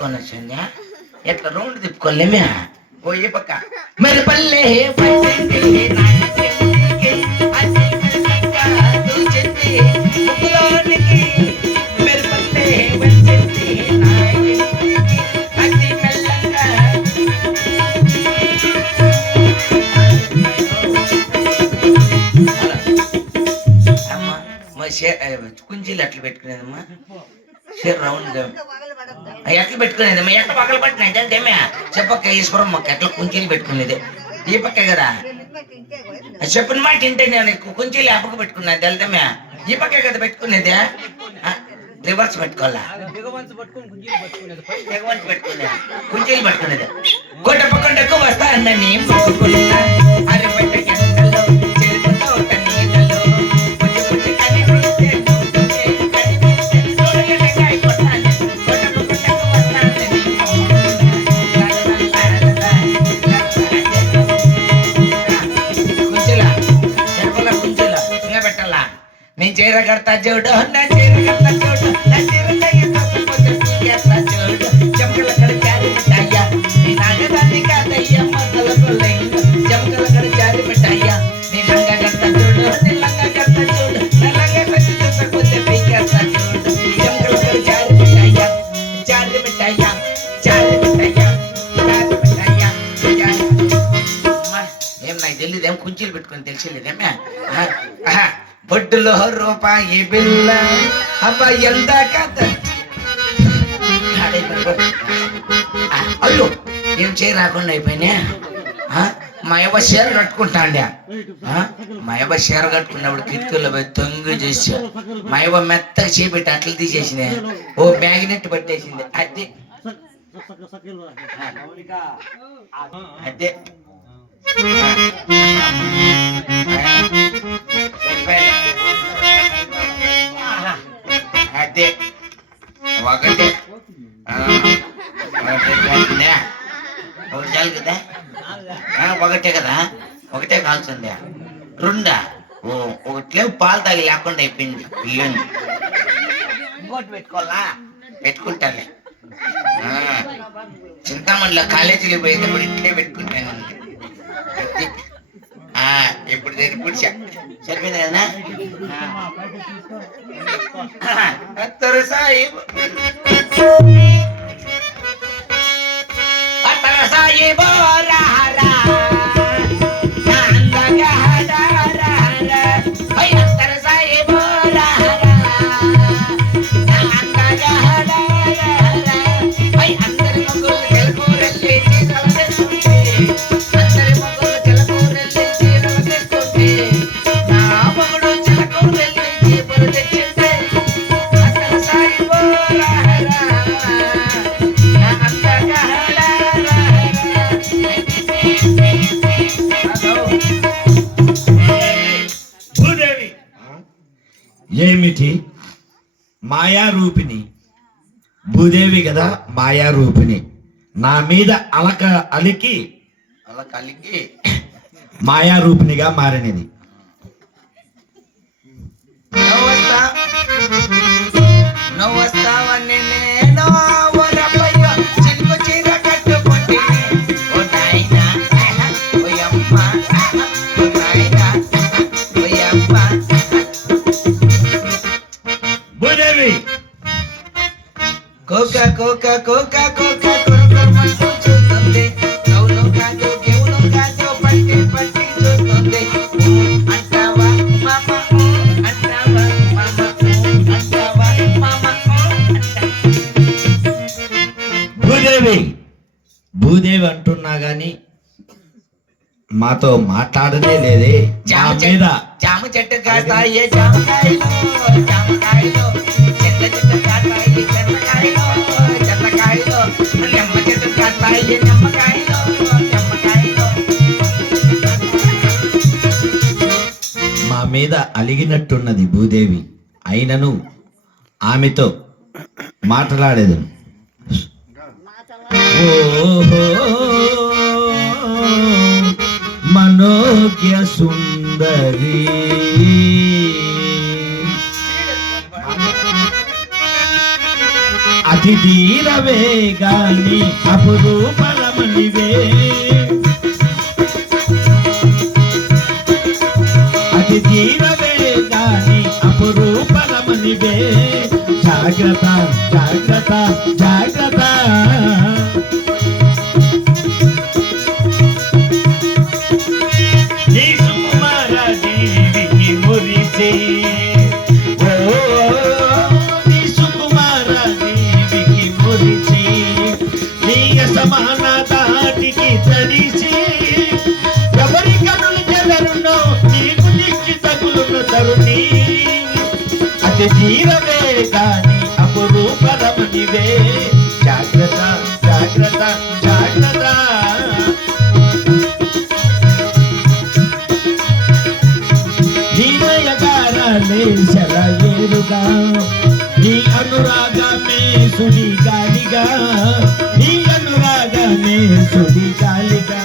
తిప్పుకొని వచ్చింది ఎట్లా రౌండ్ తిప్పుకోలేమే ఓ ఈ పక్క మరి పల్లె పచ్చింది నాయకుడికి అతి మెల్లగా దూచింది ముక్కులోనికి మరి పల్లె పచ్చింది నాయకుడికి అతి మెల్లగా అమ్మా కుంచీలు ఎట్లా పెట్టుకునేదమ్మా రౌండ్ ఎట్లా పెట్టుకునేది ఎట్లా పక్కన పట్టినాయి అంతేమే చెప్పక్క ఈశ్వరం మొక్క ఎట్లా కుంచీలు పెట్టుకునేది ఈ పక్కే కదా చెప్పిన మాట తింటే నేను కుంచీలు ఎప్పక పెట్టుకున్నది వెళ్తామే ఈ పక్కే కదా పెట్టుకునేది రివర్స్ పెట్టుకోవాలా పెట్టుకునేది కుంచీలు పెట్టుకునేది కొట్ట పక్కంటకు వస్తా అందని నేను చీర కడతా చూడు నా చీర కడతా చూడు నా చీర చూడు చెమకల కడ జారి పెట్టాయ్యా నీ నాగదాన్ని కాదయ్యా మద్దల కొల్లైంది చెమకల కడ జారి పెట్టాయ్యా నీ లంగా కడతా చూడు నీ లంగా కడతా చూడు నా లంగా కట్టి చూసకపోతే పీకేస్తా చూడు చెమకల కడ జారి పెట్టాయ్యా జారి పెట్టాయ్యా జారి పెట్టాయ్యా జారి పెట్టాయ్యా ఏం నాకు తెలియదేం కుంచీలు పెట్టుకొని తెలియలేదేమే బొడ్డులో రూపాయి బిల్ల అబ్బా ఎంత కథ అయ్యో ఏం చేయి రాకుండా అయిపోయినా మా యవ్వ చీర కట్టుకుంటాండా మా యవ్వ చీర కట్టుకున్నప్పుడు కిటికీలో పోయి తొంగి చేసా మా యవ్వ మెత్తగా చేపెట్టి అట్లా తీసేసింది ఓ మ్యాగ్నెట్ పట్టేసింది అదే అదే అదే ఒకటే ఒకటి చాలు కదా ఒకటే కదా ఒకటే కాల్సిందే రెండా ఒకట్లే పాలు తాగి లేకుండా అయిపోయింది బియ్యండి ఇంకోటి పెట్టుకోవాలా పెట్టుకుంటాలే చింతామణిలో కాలేజీకి పోయేటప్పుడు ఇట్లే పెట్టుకుంటాను ఇప్పుడు ఇప్పుడు సరిపోయింది కదా అత్తరు సాహిబ్ అత్తరు సాహిబ్ రారా అత్తరు సాహిబ్ రారా అందరి మొగ్గులు తెలుగురెళ్ళి అందరి మొగ్గులు తెలుగురెళ్ళి నా మొగుడు చిలకూరెళ్ళి చీపురు తెచ్చింది అత్తరు సాహిబ్ రారా భూదేవి ఏమిటి మాయారూపిణి భూదేవి కదా మాయారూపిణి నా మీద అలికి మాయారూపిణిగా మారినది భూదేవి కోకా కోకా కోకా కోకా కొరకొరమంటూ చూస్తుంది కౌలు కాదు గెవులు కాదు పట్టి పట్టి చూస్తుంది అంటావా మామ అంటావా మామ అంటావా మామ భూదేవి అంటున్నా గాని మాతో మాట్లాడనే లేదే జామ చెట్టు కాస్తాయి జామకాయలు జామకాయలు చెట్ల చెట్టు కాస్తాయి చెన్నకాయలు చెన్నకాయలు నిమ్మ చెట్టు కాస్తాయి నిమ్మకాయలు నిమ్మకాయలు మా మీద అలిగినట్టున్నది భూదేవి అయినను ఆమెతో మాట్లాడేది ఓహో మనోజ్ఞ సుందరి అతి ధీరవే గాని అపురూపరమణివే అతి ధీరవే గాని అపురూపరమణివే జాగ్రత్త జాగ్రత్త జాగ్రత్త నీ సుకుమార దేవికి మురిసే ఓ నీ సుకుమార దేవికి మురిసే నీ అసమాన దాటికి తడిసి ఎవరి కనులు చెదరునో నీకు దిక్కి తగులును తరుణి అతి తీరవే కాని అపురూపరమణివే జాగ్రత్త జాగ్రత్త జాగ్రత్త నీ సెలయేరుగా నీ అనురాగమే సుడి గాలిగా నీ అనురాగమే సుడి గాలిగా